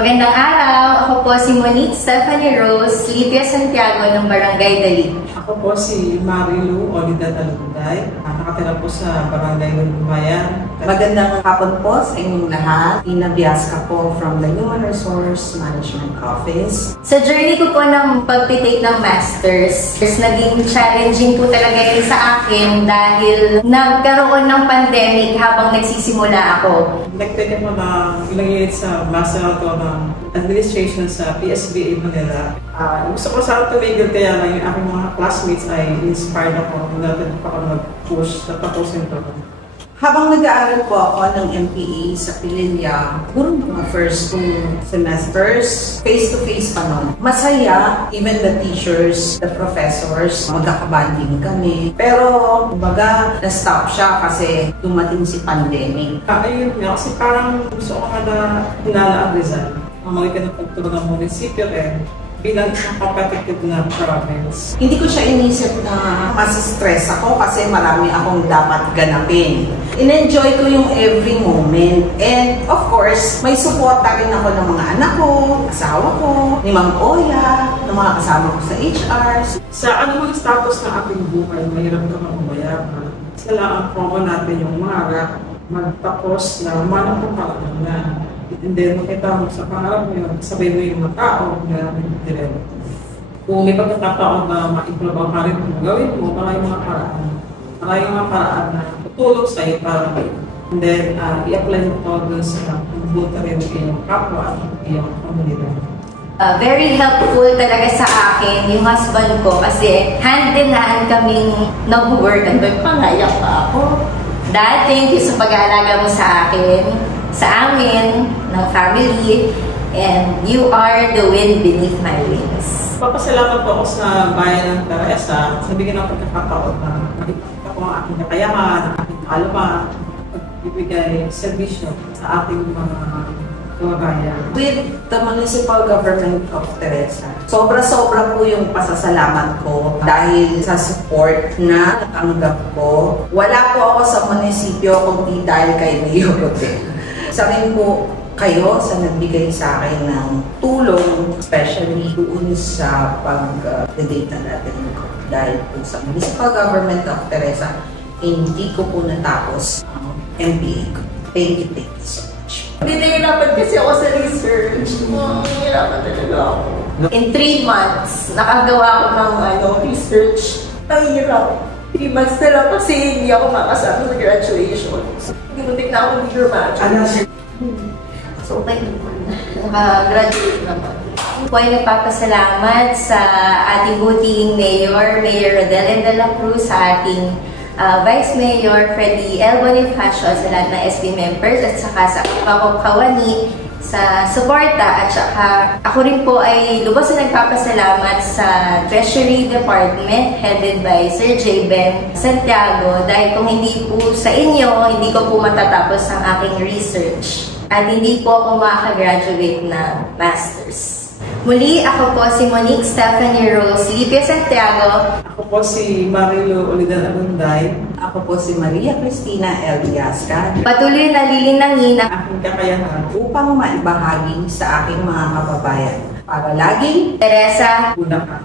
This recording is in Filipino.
Magandang araw! Ako po si Monique Stephanie Rose, Livia Santiago ng Barangay Dalit. Ako po si Marilu Olida Talunday, nakatira po sa Barangay Lumbayan. Magandang hapon po sa inyong lahat. Ina Biasca po from the Human Resource Management Office. Sa journey ko po ng pag-take ng Masters, naging challenging po talaga yun sa akin dahil nagkaroon ng pandemic habang nagsisimula ako. Nagtake po na ilang units sa Master ng Administration sa PSBA Manila. Gusto ko sana tumigil kaya lang yung aking mga classmates ay inspired ako. Natin pa ako nag-push sa tapusin ko. Habang nag-aaral po ako ng MPA sa Pililla, siguro mga first 2 semesters, face-to-face pa nun. Masaya, even the teachers, the professors, magkakabanding kami. Pero, kumbaga, na-stop siya kasi dumating si pandemic. Ayun nga, kasi parang gusto ko nga na hinala ang Rizal. Ang mga pinapagtulong ng munisipyo bilang isang competitive na province. Hindi ko siya inisip na mas-stress ako kasi marami akong dapat ganapin. In-enjoy ko yung every moment. And of course, may suporta rin ako ng mga anak ko, asawa ko, ni Ma'am Oya, ng mga kasama ko sa HR. Sa anumang status ng ating buhay, mahirap ka mabayaran. Sila ang promo natin yung mga magtapos na manang pangalaman. And then, makita mo sa pangarap mo yun, sabay mo yung mga tao na nagtitirelo. Kung may pagkakataon na ma-improve ang karir mo, gawin mo, maraming mga paraan. Maraming mga paraan na tutulong sa'yo para and then, i-apply mo ito dun sa pagbuta rin ng iyong kapwa at iyong komunidad. Very helpful talaga sa akin yung husband ko kasi hand in hand kaming nag-work. Ano ba, pangayak pa ako. Dad, thank you sa pag-aalaga mo sa akin, sa amin, ng family, and you are the wind beneath my wings. Papasalamat po ako sa bayan ng Teresa sa bigyan ng pagkakataon na makikita ko ang aking kakayahan, ang aking kaalaman, pagbibigay serbisyo sa ating mga kababayan. With the municipal government of Teresa, sobra-sobra po yung pasasalamat ko dahil sa support na natanggap ko. Wala po ako sa munisipyo kundi dahil kay Mayor Rodel. Sa rin po kayo sa nagbigay sa akin ng tulong, especially doon sa pag-data natin ko. Dahil po sa municipal government of Teresa, hindi ko po natapos ang MBA ko. Thank you so much. Hindi nahihirapan kasi ako sa research. Nahihirapan talaga ako. In 3 months, nakagawa ko ng research. Nahihirap. 3 months na lang kasi hindi ako makasama sa graduation. Hindi ko tignan ako hindi graduate. So, okay naman. Naka-graduate naman. Ako ay nagpapasalamat sa ating buting Mayor, Mayor Rodel de la Cruz, sa ating Vice Mayor Freddy L. Bonifacio, sa lahat ng SB members, at saka sa Pako Kawani sa suporta, at saka ako rin po ay lubos na nagpapasalamat sa Treasury Department headed by Sir J. Ben Santiago dahil kung hindi po sa inyo, hindi ko po matatapos ang aking research at hindi po ako makakagraduate ng Masters. Muli, ako po si Monique Stephanie Rose, Livia Santiago. Ako po si Marilu Olida Talunday. Ako po si Maria Cristina L. Biasca. Patuloy na lilinangin ang aking kakayahan upang maibahagi sa aking mga kababayan para laging Teresa una ka.